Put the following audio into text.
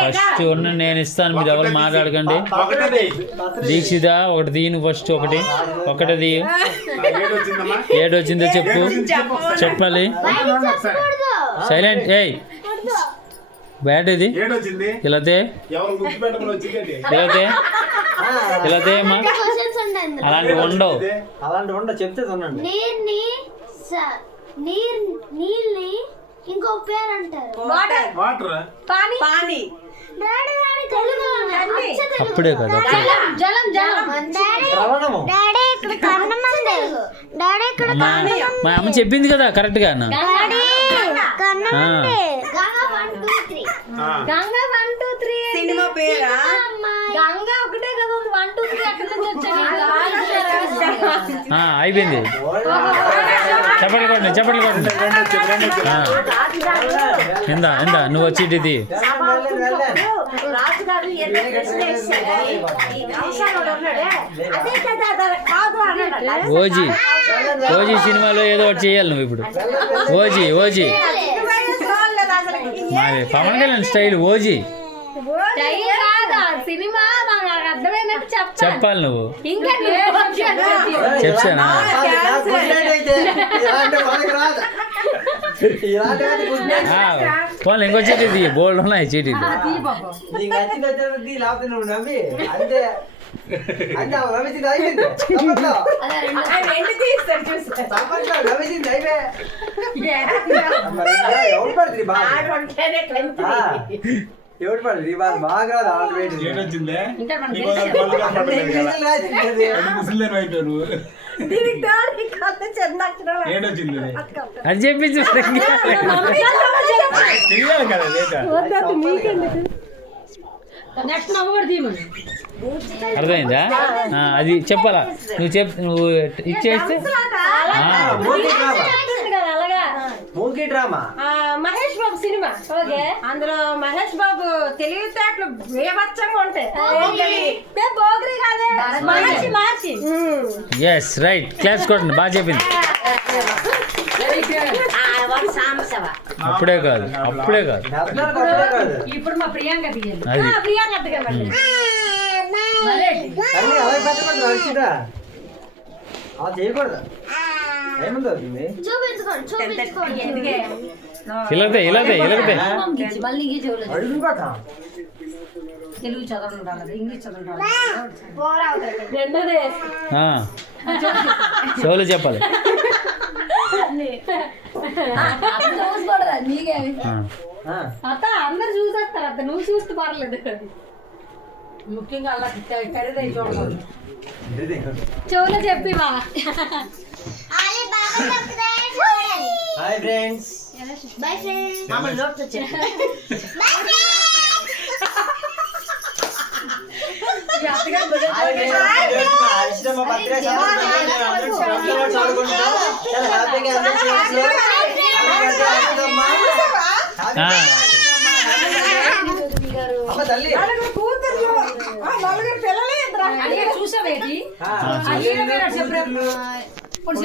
First ఉన్న నేను ఇస్తాను, మీరు ఎవరు మాట్లాడకండి. దీక్షిత ఒకటి తీయను, ఫస్ట్ ఒకటి తీయు. ఏడొచ్చిందో చెప్పు, చెప్పాలి. సైలెంట్. ఏయ్ బ్యాట్ ఇది ఇలాతే అమ్మా, అలాంటివి ఉండవు. చెప్తే ఇంకో పేరు అంటారు అప్పుడే కదా. మా అమ్మ చెప్పింది కదా కరెక్ట్ గా. సినిమా పేరా? గంగా ఒకటే కదా, 1 2 3 అక్కడ నుంచి వచ్చాను. అయిపోయింది. చెప్పండి ఇందా నువ్వు వచ్చి ఇది ఓజీ సినిమాలో ఏదో ఒకటి చేయాలి నువ్వు ఇప్పుడు. ఓజీ మాది పవన్ కళ్యాణ్ స్టైల్. ఓజీ చెప్పాలి నువ్వు. చెప్తానా? పోనీ ఇంకో చీటీ బోల్డ్ ఉన్నాయి చీటీలు. ఎవరు పడదు బాగా అది చెప్పించు. అర్థమైందా? అది చెప్పాలా నువ్వు నువ్వు ఇచ్చేస్తే. మూకీ డ్రామా మహేష్ బాబు సినిమా. అందులో మహేష్ బాబు తెలివితేటలు బేవచ్చంగా ఉంటాయి. మార్చి ఎస్ రైట్. క్లాస్ కొట్టండి. బాగా చెప్పింది. అప్పుడే కాదు ఇప్పుడు మా ప్రియాంక తీయాలి. అది చేయకూడదు. ఇలాగే తెలుగు చదవడం ఇంగ్లీష్ చదవడం సోలు చెప్పాలి. అత్త అందరు చూసేస్తారు. అత్త నువ్వు చూస్తే పర్లేదు. ముఖ్యంగా అలా ఖరీదై చూడకూడదు. చెవులో చెప్పి బా. Hi friends. Bye friends. మామ లోట్ వచ్చే. Bye friends. మా బర్త్డే చాలా హ్యాపీగా తల్లి కూతురు పిల్లలే చూసావేటి.